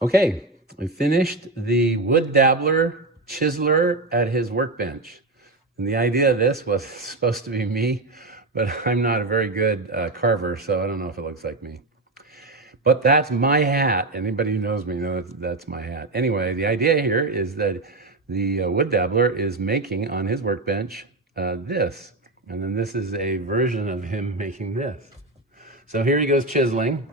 Okay, we finished the Wood Dabbler chiseler at his workbench. And the idea of this was supposed to be me, but I'm not a very good carver, so I don't know if it looks like me. But that's my hat. Anybody who knows me knows that's my hat. Anyway, the idea here is that the Wood Dabbler is making on his workbench this. And then this is a version of him making this. So here he goes chiseling.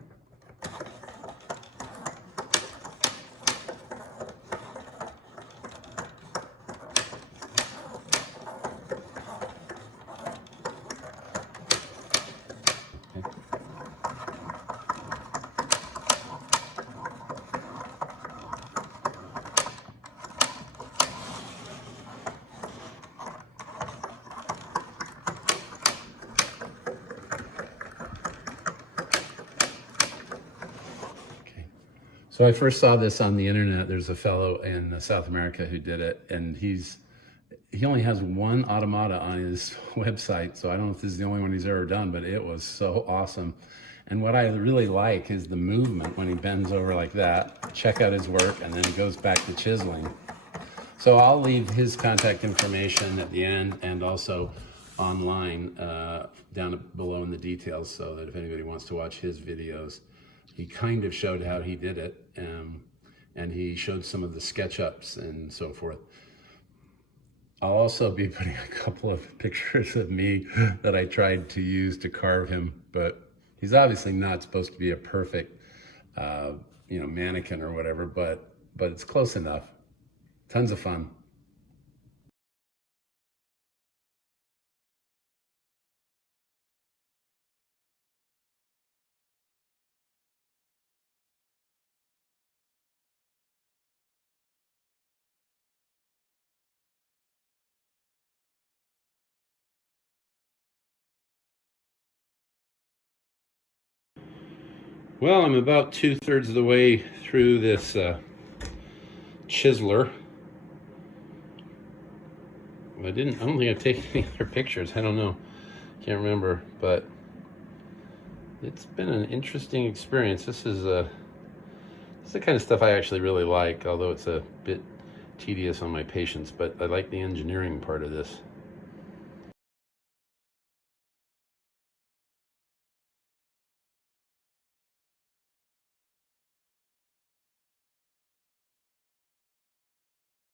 So I first saw this on the internet. There's a fellow in South America who did it, and he only has one automata on his website, so I don't know if this is the only one he's ever done, but it was so awesome. And what I really like is the movement when he bends over like that. Check out his work, and then he goes back to chiseling. So I'll leave his contact information at the end and also online down below in the details, so that if anybody wants to watch his videos. He kind of showed how he did it, and he showed some of the SketchUps and so forth. I'll also be putting a couple of pictures of me that I tried to use to carve him, but he's obviously not supposed to be a perfect, mannequin or whatever, but it's close enough. Tons of fun. Well, I'm about 2/3 of the way through this chiseler. I don't think I've taken any other pictures. I don't know. Can't remember, but it's been an interesting experience. This is the kind of stuff I actually really like, although it's a bit tedious on my patience, but I like the engineering part of this.